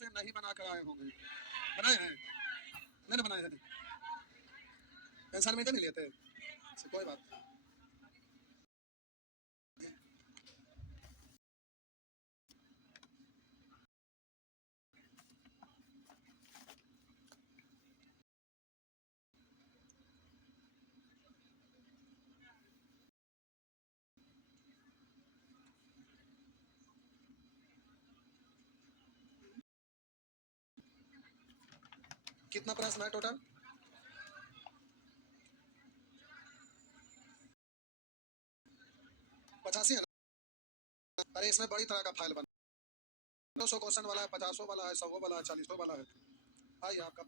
से नहीं बना कर आए होंगे। बनाए हैं? नहीं बनाए हैं। कंसलमेंट नहीं लेते, कोई बात नहीं। कितना प्रश्न है टोटल? 85 है ना? अरे इसमें बड़ी तरह का फाइल बना, 200 क्वेश्चन वाला है, 50 वाला है, 100 वाला है, 40 वाला है। आइए आपका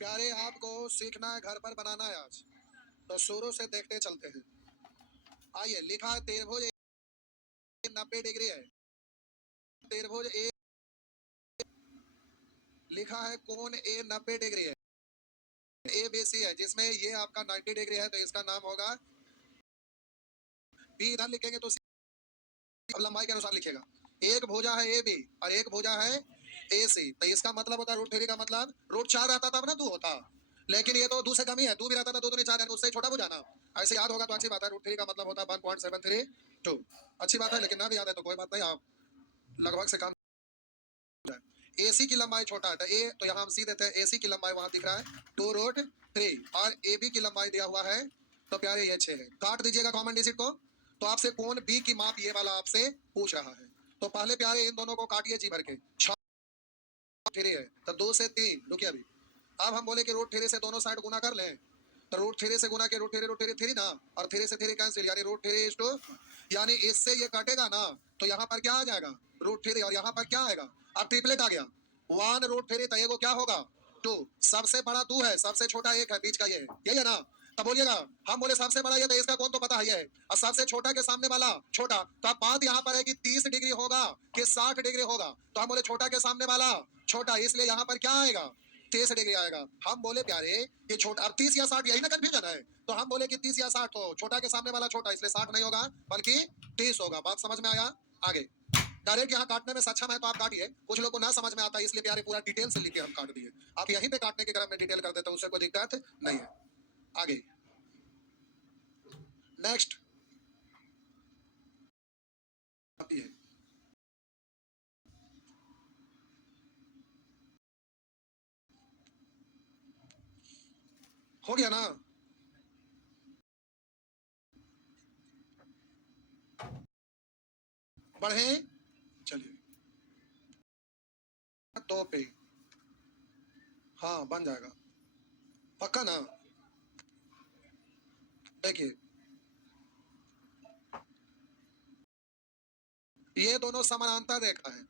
प्यारे, आपको सीखना है, घर पर बनाना है आज, तो शुरू से देखते चलते हैं। आइए, लिखा है त्रिभुज 90 डिग्री है, त्रिभुज ए, लिखा है कोण ए 90 डिग्री है, ए बी सी है, जिसमें ये आपका 90 डिग्री है, तो इसका नाम होगा बी। इधर लिखेंगे तो लंबाई के अनुसार लिखेगा। एक भुजा है ए बी और एक भुजा है ए सी, तो इसका मतलब होता है रूट थ्री का मतलब रूट 4 रहता तब ना 2 होता, लेकिन ये तो 2 से कम ही है, 2 भी रहता था, 2 दूनी 4 है, उससे छोटा भुजा ना। ऐसे याद होगा तो अच्छी बात है, रूट थ्री का मतलब होता है 1.732, अच्छी बात है, लेकिन ना भी याद है तो कोई बात नहीं, आप लगभग से काम। एसी की लंबाई छोटा है, तो ए तो यहाँ हम सी देते हैं, एसी की लंबाई वहां दिख रहा है 2√3 और ए बी की लंबाई दिया हुआ है, तो प्यारे ये 6 है। काट दीजिएगा कॉमन डिजिट को, तो आपसे कोण बी की माप ये वाला आपसे पूछ रहा है, तो पहले प्यारे इन दोनों को काटिए जी भर के। 6 है तो 2 से 3, रुकिए अभी। अब हम बोले कि √3 से दोनों साइड गुना कर लें, तो √3 से गुना के √3 3 ना, और 3 से 3 कैंसिल, यानी √3 यानी इससे ये कटेगा ना, तो यहाँ पर क्या आ जाएगा √3 और यहाँ पर क्या आएगा, अब ट्रिपलेट आ गया 1√3, तो ये क्या होगा 2, सबसे बड़ा 2 है, सबसे छोटा 1 है, बीच का ये है, यही है ना। तब बोलिएगा, हम बोले सबसे बड़ा ये, तो इसका कौन तो पता है ये है, और सबसे छोटा के सामने वाला छोटा, तो अब बात यहाँ पर है कि 30 डिग्री होगा कि 60 डिग्री होगा, तो हम बोले छोटा के सामने वाला छोटा, इसलिए यहाँ पर क्या आएगा 30 डिग्री आएगा। हम बोले प्यारे ये छोटा, अब 30 या 60 यही ना कंफ्यूजन है, तो हम बोले कि 30 या 60, तो छोटा के सामने वाला छोटा, इसलिए 60 नहीं होगा बल्कि 30 होगा। बात समझ में आया? आगे डायरेक्ट यहाँ काटने में सक्षम है तो आप काटिए, कुछ लोग को ना समझ में आता है, इसलिए प्यारे पूरा डिटेल से लिखे हम काट दिए, आप यहीं पे काटने के क्रम में डिटेल कर देते, उससे कोई दिक्कत नहीं है। आगे नेक्स्ट हो गया ना? बढ़े, चलिए 2 पे, हाँ बन जाएगा पक्का ना। देखिए ये दोनों समानांतर रेखा है,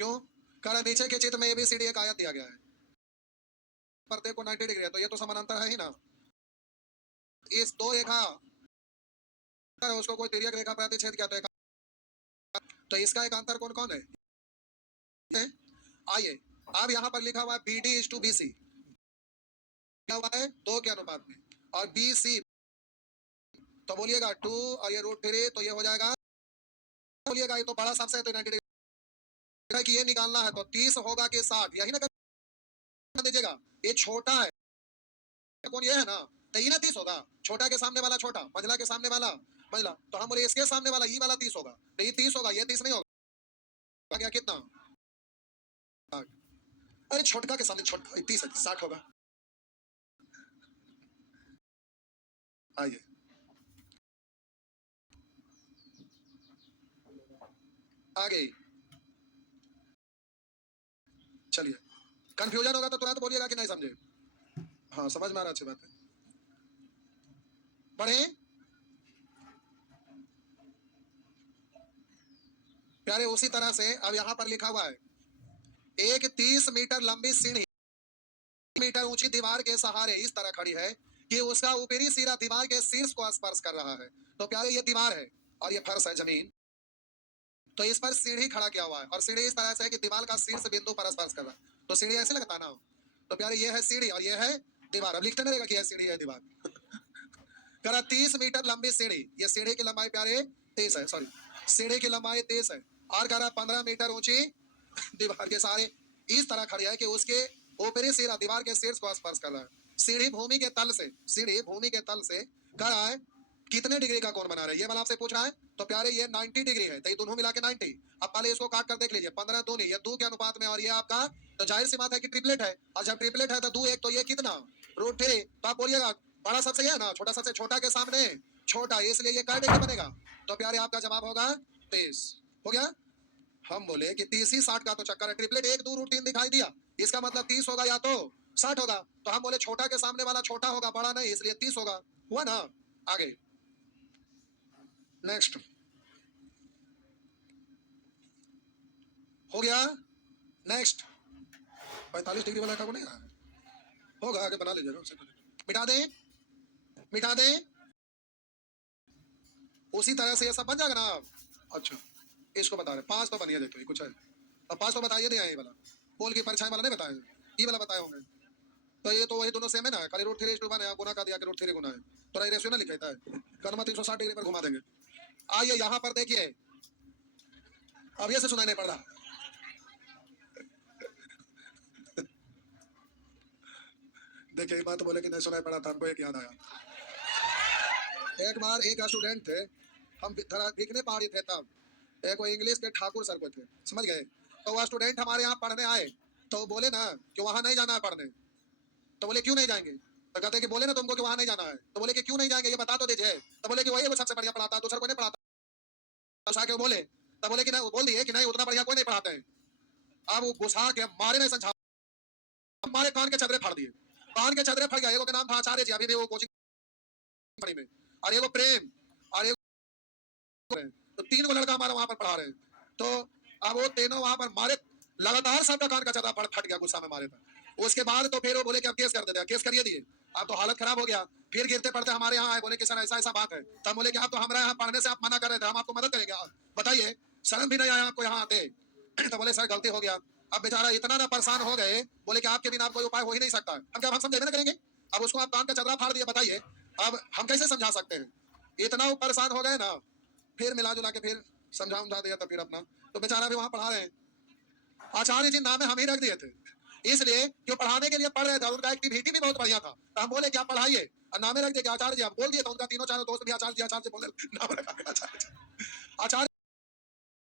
क्यों? कारण नीचे के चित्र में एबीसीडी एक आयत दिया गया है, प्रत्येक को 90 डिग्री है, तो ये तो समानांतर है ही ना। इस 2 रेखा उसको कोई तिर्यक रेखा प्रतिच्छेद किया, तो इसका एक अंतर कौन कौन है? आइए, अब यहाँ पर लिखा हुआ है BD/BC, क्या हुआ है 2 के अनुपात में, और BC तो बोलिएगा 2 और ये √3, तो ये हो जाएगा, बोलिएगा ये तो बड़ा सबसे है, तो 90 डिग्री की ये निकालना है, तो 30 होगा कि 60, यही ना कर दीजिएगा। ये छोटा है कौन, ये है ना, तो ये ना 30 होगा, छोटा के सामने वाला छोटा, मंझला के सामने वाला मंझला, तो हम बोले इसके सामने वाला ये वाला 30 होगा, तो ये 30 होगा, ये 30 नहीं होगा, क्या कितना 60। अरे छोटका के सामने छोटका 30 है, 60 होगा। आइए आगे चलिए, कंफ्यूजन होगा तो तुरंत बोलिएगा कि नहीं समझे, हाँ समझ में आ रहा, अच्छी बात है। पढ़े प्यारे, उसी तरह से अब यहाँ पर लिखा हुआ है एक 30 मीटर लंबी सीढ़ी मीटर ऊंची दीवार के सहारे इस तरह खड़ी है कि उसका ऊपरी सिरा दीवार के शीर्ष को स्पर्श कर रहा है, तो प्यारे ये दीवार है और ये फर्श है जमीन, तो इस पर सीढ़ी खड़ा किया हुआ है, और सीढ़ी इस तरह से है कि दीवार का शीर्ष बिंदु पर स्पर्श कर रहा है, तो सीढ़ी ऐसे लगता है ना, तो प्यारे ये है सीढ़ी और ये है दीवार। अब लिखते नहीं रहेगा कि यह सीढ़ी है दीवार। करा 30 मीटर लंबी सीढ़ी, ये सीढ़ी की लंबाई प्यारे 30 है, सॉरी सीढ़ी की लंबाई 30 है, और करा 15 मीटर ऊंची दीवार के सारे इस तरह खड़े है कि उसके ऊपरी सिरा दीवार के शीर्ष को स्पर्श कर रहा है। सीढ़ी भूमि के तल से कह रहा है कितने डिग्री का कोण बना रहे हैं, ये वाला आपसे पूछ रहा है। तो प्यारे ये 90 डिग्री है, तो ये दोनों मिला के 90। अब पहले इसको काट कर देख लीजिए, 15 दूनी, ये 2 के अनुपात में, और ये आपका, तो जाहिर सी बात है कि ट्रिपलेट है। और जब ट्रिपलेट है तो 2 1, तो ये कितना √3। तो आप बोलिएगा बड़ा सबसे है ना, छोटा सबसे छोटा के सामने छोटा, इसलिए ये कै डिग्री बनेगा। तो प्यारे आपका जवाब होगा 23। हो गया। हम बोले कि 30 ही 60 का तो चक्कर है, ट्रिपलेट 1 2 √3 दिखाई दिया, इसका मतलब 30 होगा या तो 60 होगा। तो हम बोले छोटा के सामने वाला छोटा होगा, बड़ा नहीं, इसलिए 30 होगा। हुआ ना। आगे नेक्स्ट हो गया। नेक्स्ट 45 डिग्री वाला का को नहीं आ? होगा, आगे बना लीजिएगा, मिटा दें, मिटा दें, उसी तरह से ये सब बन जाएगा ना। अच्छा इसको बता रहे 5 तो बनिए, देखो ये कुछ है। अब 5 तो बताइए नहीं आए, वाला पोल की परछाई वाला नहीं बताए, ये वाला बताए होंगे। तो ये तो वही दोनों सेम है ना, खाली √3 है, गुना का दिया कि √3 गुना है, तो रेशियो ना लिखा है, कर्म 360 डिग्री पर घुमा देंगे। आइए यहाँ पर देखिए, अब ये से सुनाई नहीं पड़ रहा। देखिए ये बात बोले कि नहीं सुनाई पड़ा था, हमको एक याद आया। एक बार एक स्टूडेंट थे, हम थोड़ा दिखने पा रहे थे तब, एक वो इंग्लिश के ठाकुर सर को थे, समझ गए। तो वह स्टूडेंट हमारे यहाँ पढ़ने आए, तो बोले ना कि वहाँ नहीं जाना है पढ़ने। तो बोले क्यों नहीं जाएंगे। तो कहते कि बोले ना तुमको कि वहाँ नहीं जाना है। तो बोले कि क्यों नहीं जाएंगे, ये बता तो दीजिए। तो बोले कि वही वो सबसे बढ़िया पढ़ाता है, दूसरा कोई नहीं पढ़ाता। के बोले, तो बोले कि नहीं, बोल दिए कि नहीं उतना बढ़िया कोई नहीं पढ़ाते हैं। अब वो गुस्सा के मारे नहीं समझा, हमारे कान के चदरे फाड़ दिए, कान के चदरे फट गया। एगो का नाम था आचार्य जी, अभी भी वो कोचिंग में, और एगो प्रेम, और एगो, तो 3 गो लड़का हमारा वहां पर पढ़ा रहे हैं। तो अब वो तीनों वहां पर मारे, लगातार सबका कान का चदरा फट गया गुस्सा में मारे था। उसके बाद तो फिर वो बोले कि अब केस कर देते हैं, केस करिए दिए। अब तो हालत खराब हो गया। फिर गिरते पड़ते हमारे यहाँ आए, बोले कि सर ऐसा ऐसा बात है। तब बोले कि आप तो हमारे यहाँ पढ़ने से आप मना कर रहे थे, हम आपको मदद करेंगे, बताइए शर्म भी नहीं आया आपको यहाँ आते। तो बोले सर गलती हो गया। अब बेचारा इतना ना परेशान हो गए, बोले कि आपके बिना कोई उपाय हो ही नहीं सकता। हम क्या, हम समझेबे ना करेंगे। अब उसको आप कान का चदरा फाड़ दिया, बताइए अब हम कैसे समझा सकते हैं। इतना वो परेशान हो गए ना, फिर मिला जुला के फिर समझा दिया, तो फिर अपना, तो बेचारा भी वहां पढ़ा रहे हैं। आचार्य जी नाम हम ही रख दिए थे, इसलिए कि पढ़ाने के लिए पढ़ रहे थे, उनका एक्टिविटी भी बहुत बढ़िया था। तो हम बोले कि आप पढ़ाइए, और नामे रख दिए आचार्य जी। आप बोल दिए तो उनका तीनों चारों दोस्त भी आचार्य जी बोले, नाम रखा आचार्य।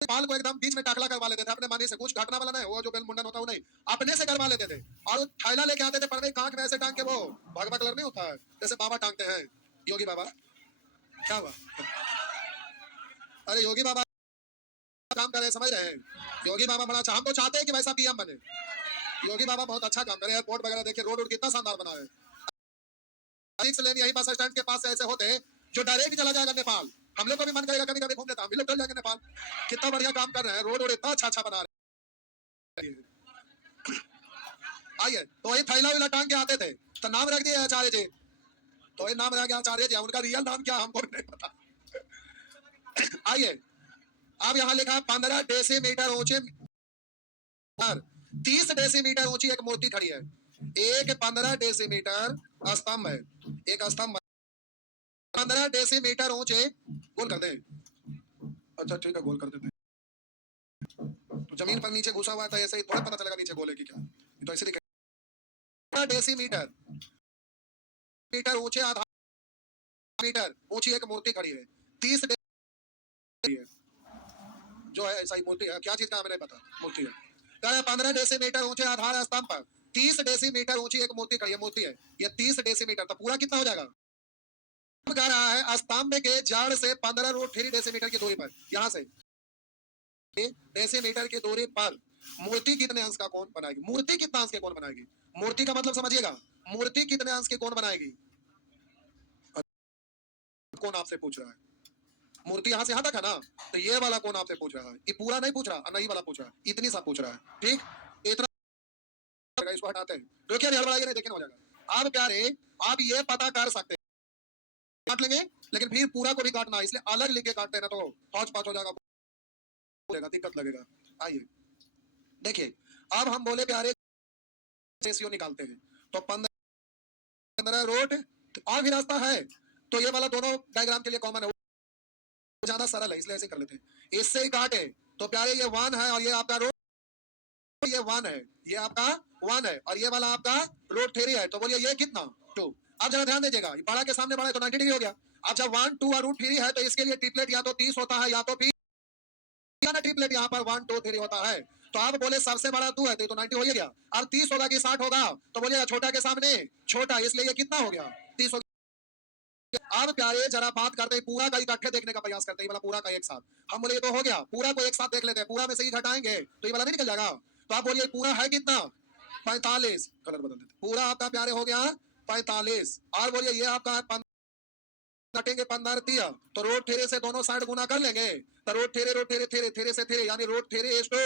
बाल को एकदम बीच में टाकला करवा लेते थे अपने मानी से, कुछ घटना वाला नहीं, वो जो बेल मुंडन होता है वो नहीं, अपने से करवा लेते थे। और वो थैला लेके आते थे पढ़ने, कांख में ऐसे टांग के, वो भगवा कलर नहीं होता है जैसे बाबा टांगते हैं, योगी बाबा। क्या हुआ, अरे योगी बाबा काम कर रहे, समझ रहे हैं। योगी बाबा बड़ा अच्छा, हम तो चाहते हैं कि वैसा पीएम बने। योगी बाबा बहुत अच्छा काम करे, एयरपोर्ट वगैरह देखिए, रोड कितना शानदार बना है। यही बस स्टैंड के पास से ऐसे होते जो डायरेक्ट चला जाएगा नेपाल। हम लोग को भी मन करेगा कभी कभी घूम लेता, हम भी लोग चल जाएंगे नेपाल। कितना बढ़िया काम कर रहे हैं, रोड इतना अच्छा अच्छा बना रहे हैं। आइए, तो वही थैला वैला टांग के आते थे, तो नाम रख दिया आचार्य जी। तो वही नाम रख गया आचार्य जी, उनका रियल नाम क्या हमको नहीं पता। आइए, अब यहाँ लिखा 15 डेसीमीटर ऊंचे, 30 डेसीमीटर ऊंची एक मूर्ति खड़ी है। एक 15 डेसीमीटर स्तंभ है, एक स्तंभ 15 डेसीमीटर ऊंचे, गोल कर दे। अच्छा ठीक है, गोल कर देते हैं। तो जमीन पर नीचे घुसा हुआ है, तो ऐसे ही थोड़ा पता चलेगा नीचे गोले की क्या, तो ऐसे लिखा डेसीमीटर मीटर ऊंचे, आधा मीटर ऊंची एक मूर्ति खड़ी है। 30 है, जो है ऐसा ही मूर्ति है, क्या चीज का हमें नहीं पता, मूर्ति है। 15 डेसीमीटर ऊंचे आधार स्तंभ पर 30 डेसीमीटर ऊंची एक मूर्ति खड़ी है, मूर्ति है। ये 30 डेसीमीटर, तो पूरा कितना हो जाएगा। कह रहा है स्तंभ के जड़ से 15 डेसीमीटर की दूरी पर, यहाँ से डेसीमीटर की दूरी पर मूर्ति कितने अंश का कोण बनाएगी, मूर्ति कितना अंश के कोण बनाएगी। मूर्ति का मतलब समझिएगा, मूर्ति कितने अंश के कोण बनाएगी, कौन आपसे पूछ रहा है। मूर्ति यहाँ से यहाँ तक है ना, तो ये वाला कौन आपसे पूछ रहा है, ये पूरा नहीं पूछ रहा, नहीं वाला पूछ रहा है, इतनी सा पूछ रहा है। ठीक, इतना, इसको हटाते हैं, रुकिए हड़बड़ाइए नहीं, देखने हो जाएगा। अब क्या रे, आप ये पता कर सकते हैं, काट लेंगे, लेकिन फिर पूरा को भी काटना, इसलिए अलग लिख के काटते हैं ना, तो हौच पाँच हो जाएगा, दिक्कत लगेगा। आइए देखिए, अब हम बोले प्यारे रेशियो निकालते हैं, तो 15 रोड, और भी रास्ता है, तो ये वाला दोनों डायग्राम के लिए कॉमन है, ज्यादा सरल है, इसलिए ऐसे कर लेते हैं। इससे ही काटे तो प्यारे ये 1 है, और ये आपका रोड ये 1 है, ये आपका 1 है और ये वाला आपका रूट 3 है, तो बोलिए ये कितना 2। अब जरा ध्यान दीजिएगा, बड़ा के सामने बड़ा है तो 90 डिग्री हो गया। अब जब 1 2 और रूट 3 है तो इसके लिए ट्रिपलेट या तो 30 होता है या तो फिर ट्रिपलेट यहाँ पर 1 2 3 होता है। तो आप बोले सबसे बड़ा 2 है तो 90 हो ही गया। अब 30 होगा कि 60 होगा, तो बोलिएगा छोटा के सामने छोटा, इसलिए ये कितना हो गया 30 हो गया। अब प्यारे जरा बात करते हैं पूरा का इकट्ठे देखने का प्रयास करते हैं, वाला पूरा का एक साथ। हम बोले ये तो हो गया, पूरा को एक साथ देख लेते हैं, पूरा में से ही घटाएंगे तो ये वाला नहीं निकल जाएगा। तो आप बोलिए पूरा है कितना 45, कलर बदल देते, पूरा आपका प्यारे हो गया 45। और बोलिए ये आपका कटेंगे 15 दिया तो रोड थेरे से दोनों साइड गुना कर लेंगे, तो रोड थेरे थेरे से थेरे यानी rod there is to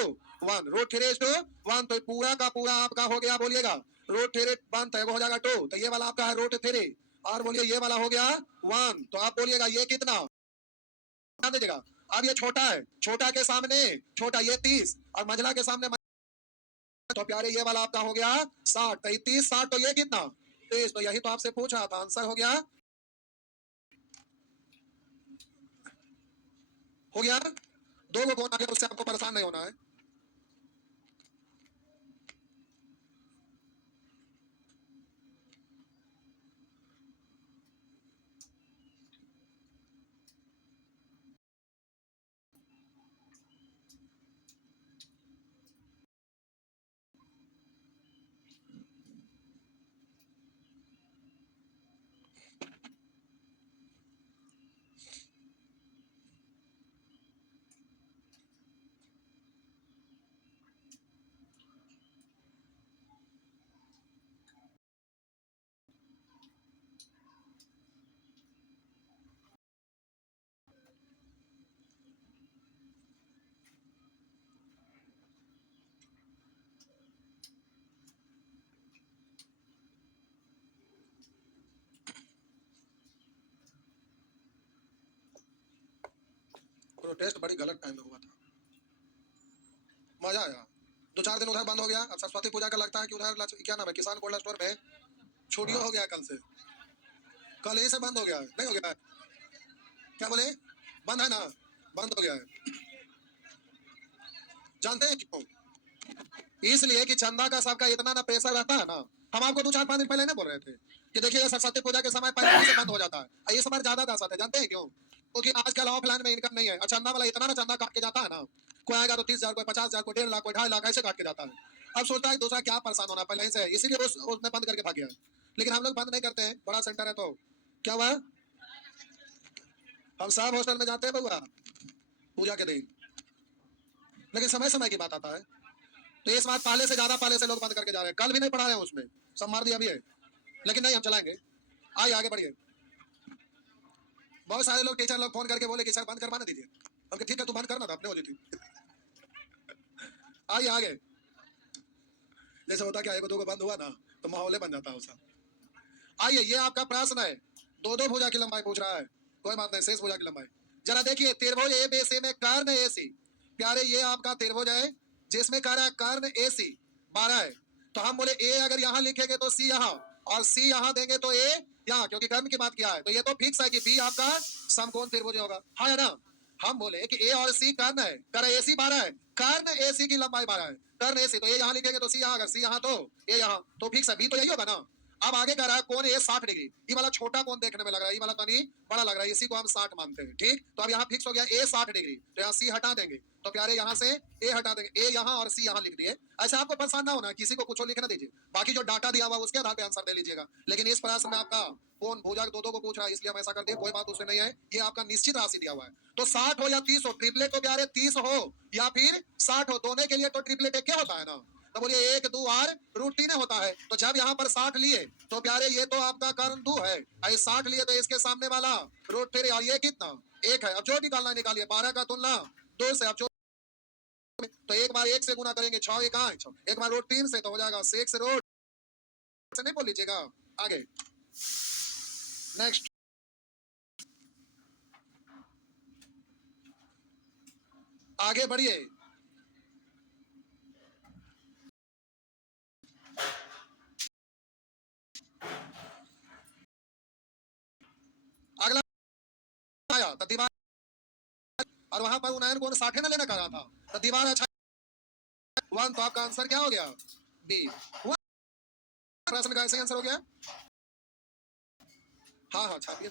1, rod there is to 1, तो पूरा का पूरा आपका हो गया, बोलिएगा रोड थेरे 1 तो हो जाएगा 2, तो ये वाला आपका है रोड थेरे। और बोलिए ये वाला हो गया 1, तो आप बोलिएगा ये कितना, ध्यान दीजिएगा। अब ये छोटा है, छोटा के सामने छोटा ये 30 और मंझला के सामने, तो प्यारे ये वाला आपका हो गया 60, तो 30 60 तो ये कितना 30, तो यही तो आपसे पूछा था, आंसर हो गया दो को कौन आ गया, उससे आपको परेशान नहीं होना है। प्रोटेस्ट बड़ी गलत टाइम में हुआ था, मजा आया। 2 4 दिन उधर बंद हो गया, अब सरस्वती पूजा का लगता है कि उधर क्या नाम है किसान कोल्ड स्टोर में छुट्टियों हो गया, कल से कल यही से बंद हो गया है, नहीं हो गया है, क्या बोले बंद है ना, बंद हो गया है। जानते हैं क्यों, इसलिए कि चंदा का सबका इतना ना प्रेशर रहता है ना। हम आपको 2 4 5 दिन पहले नहीं बोल रहे थे कि देखिए सरस्वती पूजा के समय पहले से बंद हो जाता है, इस बार ज्यादा दास आता है, जानते हैं क्यों, क्योंकि आजकल ऑफलाइन में इनकम नहीं है और चंदा वाला इतना ना चंदा काट के जाता है ना, कोई आएगा तो 30,000, कोई 50,000, कोई 1.5 लाख, कोई 2.5 लाख ऐसे काट के जाता है। अब सोचता है दूसरा क्या परेशान होना पहले ही से, इसीलिए उसमें बंद करके भाग गया। लेकिन हम लोग बंद नहीं करते हैं, बड़ा सेंटर है तो क्या हुआ, हम सब हॉस्टल में जाते हैं बउआ पूजा के दिन, लेकिन समय समय की बात आता है। तो इस बार पहले से ज्यादा पहले से लोग बंद करके जा रहे हैं, कल भी नहीं पढ़ा रहे हैं उसमें, सब मार दिया भी है, लेकिन नहीं हम चलाएंगे, आइए आगे बढ़िए। बहुत सारे लोग टीचर लोग फोन करके बोले कि सर बंद करवाना दीजिए, हम ठीक है तू बंद करना था अपने हो थी। आइए आगे, जैसे होता क्या एक दो को बंद हुआ ना तो माहौल बन जाता है उसका। आइए ये आपका प्रश्न है, 2 2 भुजा की लंबाई पूछ रहा है, कोई बात नहीं, शेष भुजा की लंबाई जरा देखिए, त्रिभुज ए बी सी में कर्ण ए सी, प्यारे ये आपका त्रिभुज है जिसमें कह रहा है कर्ण ए सी 12 है, तो हम बोले ए अगर यहाँ लिखेंगे तो सी यहाँ और सी यहाँ देंगे तो ए यहाँ, क्योंकि कर्ण की बात किया है तो ये तो फिक्स है कि बी आपका समकोण त्रिभुज होगा, हाँ है ना। हम बोले कि ए और सी कर्ण है, कर्ण ए सी 12 है, कर्ण ए सी की लंबाई 12 है, कर्ण ए सी तो ए यहाँ लिखेंगे तो सी यहाँ, अगर सी यहाँ तो ए यहाँ, तो फिक्स है बी तो यही होगा ना। अब आगे कह रहा है कोण ए 60 डिग्री, ये वाला छोटा कोण देखने में लग रहा है, ये वाला तो नहीं बड़ा लग रहा है, इसी को हम 60 मानते हैं, ठीक। तो अब यहाँ फिक्स हो गया ए 60 डिग्री, तो यहाँ सी हटा देंगे, तो प्यारे यहाँ से ए हटा देंगे, ए यहाँ और सी यहाँ लिख दिए। ऐसे आपको परेशान ना होना, किसी को कुछ लिखना दीजिए, बाकी जो डाटा दिया हुआ उसके आधार पर आंसर दे लीजिएगा। लेकिन इस प्रश्न में आपका कौन भुजा 2 2 को पूछ रहा है, इसलिए हम ऐसा कर दिए, कोई बात उसमें नहीं है, ये आपका निश्चित राशि दिया हुआ है। तो 60 हो या 30 हो, ट्रिपलेट तो प्यारे 30 हो या फिर 60 हो, दोनों के लिए तो ट्रिपलेट एक क्या होता है ना, तो बोलिए 1 2 और √3 होता है। तो जब यहाँ पर 60 लिए तो प्यारे ये तो आपका कर्ण 2 है, 60 लिए तो इसके सामने वाला √3 और ये कितना 1 है। अब जो निकालना निकालिए, 12 का तुलना 2 से, अब जो तो एक बार 1 से गुना करेंगे 6 1 8, एक बार √3 से तो हो जाएगा 6 से √, से नहीं बोल लीजिएगा। आगे नेक्स्ट, आगे बढ़िए, अगला आया तो दीवार, और वहां पर उन्नयन कोण 60 ना लेना कह रहा था, तो दीवार अच्छा वन, तो आपका आंसर क्या हो गया? बी। प्रश्न का ऐसे आंसर हो गया। हाँ हाँ छापिए।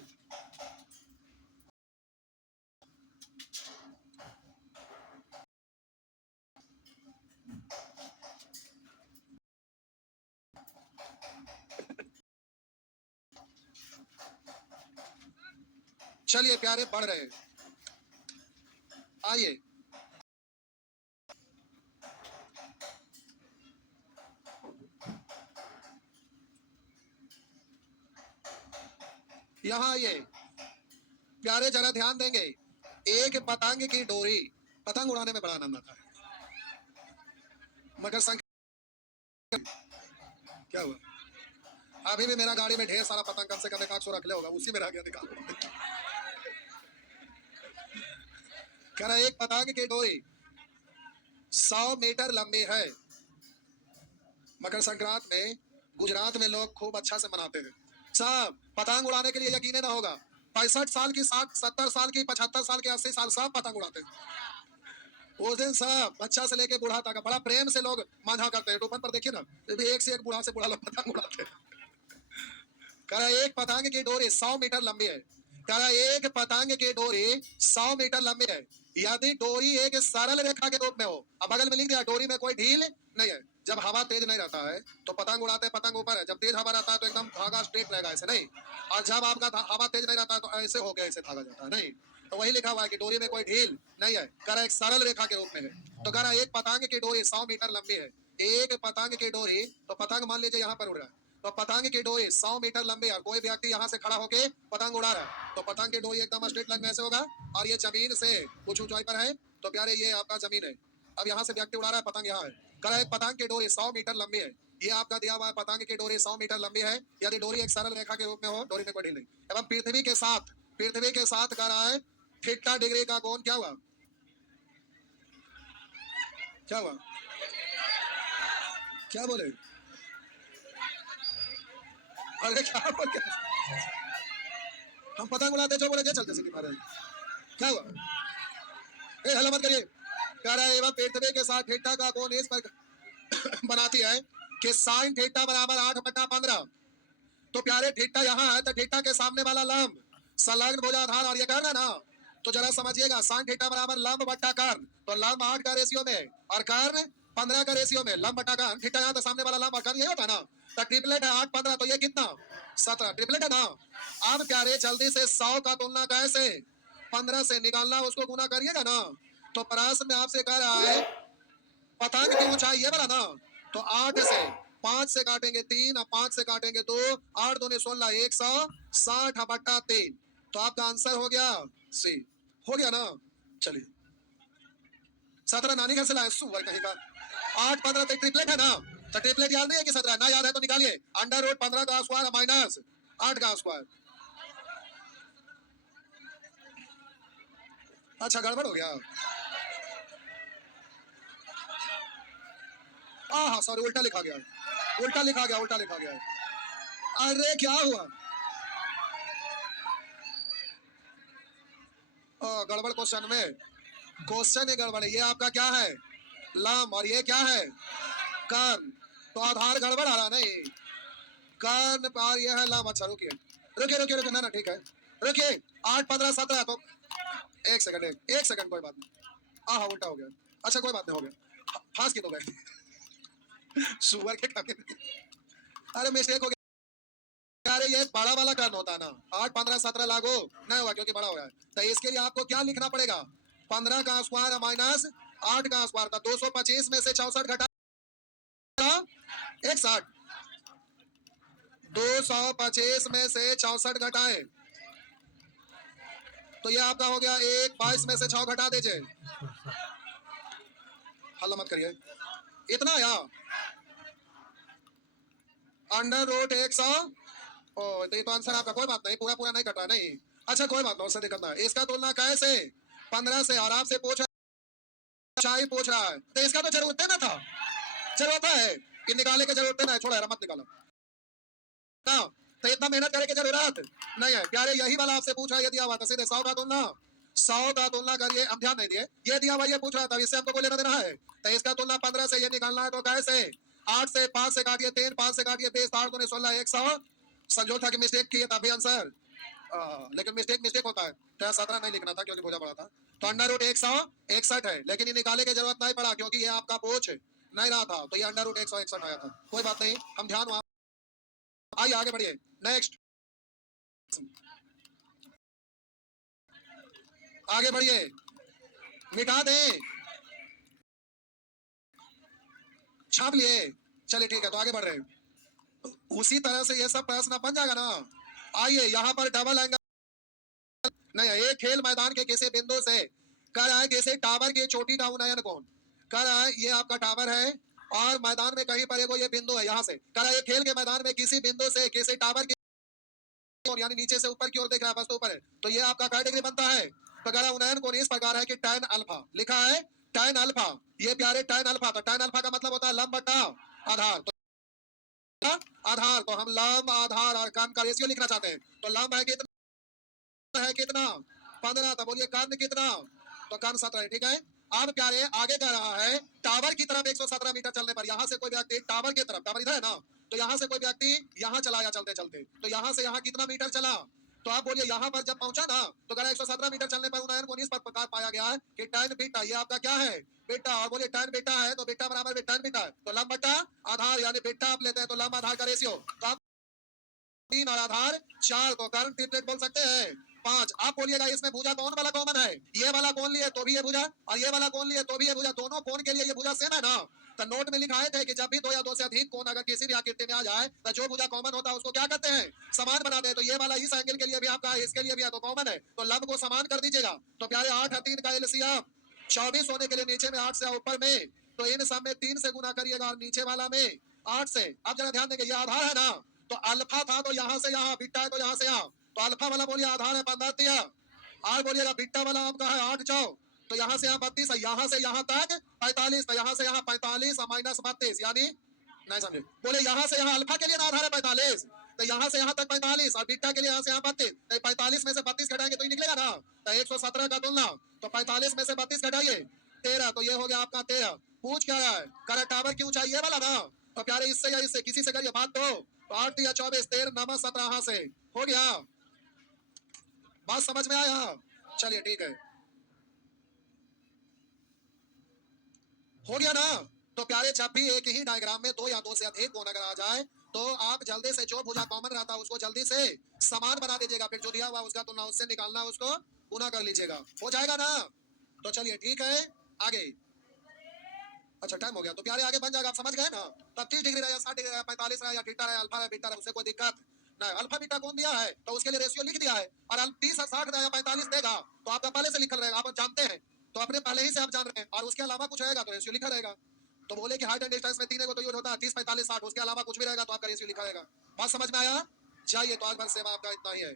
चलिए प्यारे, पढ़ रहे हैं। आइए, यहाँ आइए प्यारे, जरा ध्यान देंगे। एक पतंग की डोरी, पतंग उड़ाने में बड़ा आनंद आता है। मकर संक्रांति क्या हुआ? अभी भी मेरा गाड़ी में ढेर सारा पतंग, कम से कम 100 रख ले होगा, उसी में रह गया, निकाल। कह रहा एक पतंग की डोरी 100 मीटर लंबी है। मकर संक्रांति में गुजरात में लोग खूब अच्छा से मनाते हैं। सब पतंग उड़ाने के लिए यकीन ना होगा, 65 साल की, 60 70 साल की, 75 साल की, 80 साल, सब पतंग उड़ाते हैं। उस दिन सब बच्चा से लेके बूढ़ा तक बड़ा प्रेम से लोग मांझा करते हैं। टोपन पर देखिए ना, एक से एक बूढ़ा से बूढ़ा लोग पतंग उड़ाते हैं। कह रहा एक पतंग की डोरी 100 मीटर लंबी है। कह रहा एक पतंग की डोरी 100 मीटर लंबी है। यदि डोरी एक सरल रेखा के रूप में हो, अब बगल में लिख दिया डोरी में कोई ढील नहीं है। जब हवा तेज नहीं रहता है तो पतंग उड़ाते हैं, पतंग ऊपर है। जब तेज हवा रहता है तो एकदम धागा स्ट्रेट रहेगा, ऐसे नहीं। और जब आपका हवा तेज नहीं रहता है तो ऐसे हो गया, ऐसे धागा जाता है, नहीं। तो वही लिखा हुआ है कि डोरी में कोई ढील नहीं है। कह रहा एक सरल रेखा के रूप में है। तो कह रहा एक पतंग की डोरी 100 मीटर लंबी है। एक पतंग की डोरी, तो पतंग मान लीजिए यहाँ पर उड़ रहा है, तो पतंग की डोरी 100 मीटर लंबी है। कोई व्यक्ति यहाँ से खड़ा होके पतंग उड़ा रहा है, तो पतंग की डोरी एकदम स्ट्रेट लाइन में ऐसे होगा, और ये जमीन से कुछ ऊंचाई पर है। तो प्यारे ये आपका जमीन है। अब यहाँ से व्यक्ति उड़ा रहा है, पतंग यहाँ है। कह रहा है पतंग की डोरी 100 मीटर लंबी है। ये आपका दिया हुआ है, पतंग की डोरी 100 मीटर लंबी है। यदि डोरी एक सरल रेखा के रूप में हो, डोरी में कोई ढील नहीं, एवं पृथ्वी के साथ कह रहा है थीटा डिग्री का कोण क्या हुआ? क्या हुआ? क्या बोले? अरे क्या बोल के हम पतंग उड़ाते जो बोले, चलते सीधी मारे। क्या हुआ? ए हल्ला मत करिए। कह रहा है एवं पृथ्वी के साथ थीटा का कोण इस पर बनाती है कि साइन थीटा बराबर 8/15। तो प्यारे थीटा यहाँ है, तो थीटा के सामने वाला लंब संलग्न भुजाधार, और ये कर्ण है ना, तो जरा समझिएगा, साइन थीटा बराबर लंब बट्टा कर्ण। तो लंब 8 का रेशियो में और कर्ण 15 का रेशियो में, लंब बट्टा कर्ण। थीटा यहाँ तो सामने वाला लंब और कर्ण यही होता है ना। तो ट्रिपलेट है 8 15, तो ये कितना? 17 ट्रिपलेट है ना। अब प्यारे जल्दी से 100 का तुलना कैसे 15 से निकालना, उसको गुना करिएगा ना। तो प्रश्न में आपसे कह रहा है पतंग की ऊंचाई ये वाला ना, तो 8 से 5 से काटेंगे 3 और 5 से काटेंगे 2, 8 दूनी 16, 160/3। तो आपका आंसर हो गया सी। हो गया ना। चलिए 17 नानी घर से लाए सुअर कहीं का। 8 15 तो ट्रिपलेट है ना, तो ट्रिपलेट याद नहीं है कि 17 ना याद है तो निकालिए। अंडर रूट 15 का स्क्वायर माइनस 8 का स्क्वायर। अच्छा गड़बड़ हो गया। हाँ सॉरी, उल्टा लिखा गया, उल्टा लिखा गया, उल्टा लिखा गया। अरे क्या हुआ? गड़बड़ क्वेश्चन में, क्वेश्चन ही गड़बड़ है। ये आपका क्या है? लंब, और ये क्या है? कर्ण। तो आधार गड़बड़ आ रहा नहीं, कर्ण पर ये है लंब। अच्छा रुकिए रुकिए रुकिए रुकिए, ना ना ठीक है, रुकिए। 8 15 17, तो एक सेकंड, एक सेकंड, कोई बात नहीं। हाँ उल्टा हो गया। अच्छा कोई बात नहीं, हो गया, फांस के तो गए सुअर के खाने। अरे मिस्टेक हो गया। अरे ये बड़ा वाला कर्ण होता है ना, 8 15 17 लागू नहीं हुआ क्योंकि बड़ा हो रहा है। तो इसके लिए आपको क्या लिखना पड़ेगा? 15 का स्क्वायर माइनस 8 का स्क्वायर था। 225 में से 64 घटा 61। 225 में से 64 घटाए तो ये आपका हो गया 1। 22 में से 6 घटा दीजिए। हल्ला मत करिए, इतना या अंडर रूट 100। तो ये तो आंसर आपका, कोई बात नहीं, पूरा पूरा नहीं कटा नहीं। अच्छा कोई बात नहीं, उससे नहीं करना। इसका तुलना कैसे 15 से, और आपसे पूछ शाही पूछ रहा है, तो इसका तो जरूरत है ना था, जरूरत है कि निकाले के जरूरत है ना, छोड़ो यार मत निकालो ना। तो इतना मेहनत करे की जरूरत नहीं है प्यारे। यही वाला आपसे पूछा, यदि आवा तो सीधे 100 का तुलना 100 का तुलना करिए, हम ध्यान नहीं दिए, ये दिया हुआ ये पूछ रहा था, इससे हमको कोई लेना देना है। तो इसका तुलना 15 से ये निकालना है, तो कैसे 8 से 5 से काटिए 3, 5 से काटिए 20, 8 दूनी 16, 100। संजोग था कि मिस्टेक किए तभी आंसर, लेकिन मिस्टेक होता है, तो 17 नहीं लिखना था क्योंकि भुजा बड़ा था। तो अंडर रूट 161 है, लेकिन ये निकाले की जरूरत नहीं पड़ा क्योंकि ये आपका पूछ नहीं रहा था, तो ये अंडर रूट 161 आया था। कोई बात नहीं, हम ध्यान वहां, आइए आगे बढ़िए। नेक्स्ट, आगे बढ़िए, मिटा दे, छाप लिए। चलिए ठीक है, तो आगे बढ़ रहे हैं। उसी तरह से ये सब प्रश्न बन जाएगा ना। आइए यहाँ पर डबल एंगल नहीं है, एक खेल मैदान के किसी बिंदु से कह रहा है किसी टावर की चोटी का उन्नयन कोण, कह रहा है ये आपका टावर है और मैदान में कहीं पर ये बिंदु है, यहाँ से कह रहा है खेल के मैदान में किसी बिंदु से किसी टावर की ओर, यानी नीचे से ऊपर की ओर देख रहा है, बस तो ऊपर है, तो ये आपका क्या डिग्री बनता है। तो कह रहा उन्नयन कोण इस प्रकार है कि tan अल्फा लिखा है, tan अल्फा, ये प्यारे tan अल्फा, तो tan अल्फा का मतलब होता है लंब बटा आधार, तो आधार, तो हम लंब आधार और कर्ण का रेशियो लिखना चाहते हैं। तो लंब है कितना 15, तो बोलिए कर्ण कितना, तो कर्ण 17 है, ठीक है। अब प्यारे आगे कह रहा है टावर की तरफ 117 मीटर चलने पर यहाँ से कोई व्यक्ति टावर की तरफ, टावर इधर है ना, तो यहाँ से कोई व्यक्ति यहाँ चला या चलते चलते, तो यहाँ से यहाँ कितना मीटर चला, तो आप बोलिए यहाँ पर जब पहुंचा ना, तो कह रहा 117 मीटर चलने पर उन्नयन कोण इस प्रकार पाया गया है कि tan बीटा, ये आपका क्या है बीटा, और बोलिए tan बीटा है तो बीटा बराबर tan बीटा है, तो लंब बटा आधार, यानी बीटा आप लेते हैं तो लंब आधार का रेशियो, तो आप 3 और आधार 4, तो कर्ण ट्रिपलेट बोल सकते हैं 5। आप बोलिएगा इसमें भुजा कौन वाला कॉमन है, ये वाला कौन लिए तो भी ये भुजा, और ये वाला कौन लिए तो भी ये भुजा, दोनों कोण के लिए ये भुजा सेम है ना। तो नोट में लिखाए थे कि जब भी 2 या 2 से अधिक कोण अगर किसी भी आकृति में आ जाए तो जो भुजा कॉमन होता है उसको क्या करते हैं, समान बनाते हैं। तो ये वाला इस एंगल के लिए भी आपका है, इसके लिए भी है, तो कॉमन है, तो लंब को समान कर दीजिएगा। तो प्यारे 8 और 3 का एलसीएम 24 होने के लिए नीचे में 8 से ऊपर में, तो इन सब में 3 से गुना करिएगा और नीचे वाला में 8 से। अब जरा ध्यान देंगे, ये आधार है ना, तो अल्फा था तो यहाँ से यहाँ, बीटा है तो यहाँ से यहाँ, तो अल्फा वाला बोलिए आधार है 15, और बोलिएगा बीटा वाला आपका है 8 चौ, तो यहाँ से यहाँ 32 है, यहाँ से यहाँ तक 45, तो यहाँ से यहाँ 45 और माइनस 32, यानी नहीं समझे, बोले यहाँ से यहाँ अल्फा के लिए आधार है 45, तो यहाँ से यहाँ तक 45 और बीटा के लिए यहाँ से यहाँ 32, तो 45 में से 32 घटाएंगे तो ही निकलेगा ना, तो 117 का तुलना, तो 45 में से 32 घटाइए 13, तो ये हो गया आपका 13। पूछ क्या रहा है, कह टावर की ऊंचाई ये वाला ना, तो प्यारे इससे या इससे किसी से करिए बात, तो 8 या 24 13 9 17 से हो गया, बात समझ में आया। चलिए ठीक है, हो गया ना। तो प्यारे जब भी एक ही डायग्राम में 2 या 2 से अधिक कोण अगर आ जाए तो आप जल्दी से जो भुजा कॉमन रहता है उसको जल्दी से समान बना दीजिएगा, फिर जो दिया हुआ उसका तुलना उससे निकालना उसको गुना कर लीजिएगा, हो जाएगा ना। तो चलिए ठीक है आगे, अच्छा टाइम हो गया, तो प्यारे आगे बन जाएगा, आप समझ गए ना। तब 30 डिग्री रहा या 60 डिग्री रहा, 45 रहा या थीटा रहा, अल्फा रहा बीटा रहा, उससे कोई दिक्कत नहीं। अल्फा बीटा कौन दिया है तो उसके लिए रेशियो लिख दिया है, और 30 और 60 या 45 देगा तो आपका पहले से लिखा रहेगा, आप जानते हैं, तो अपने पहले ही से आप जान रहे हैं, और उसके अलावा कुछ रहेगा तो रेशियो लिखा रहेगा। तो बोले कि हाइट एंड डिस्टेंस में 3 को तो यूज होता है 30 45 60, उसके अलावा कुछ भी रहेगा तो आपका रेशियो लिखा रहेगा। बात समझ में आया, जाइए, तो आज भर सेवा आपका इतना ही है।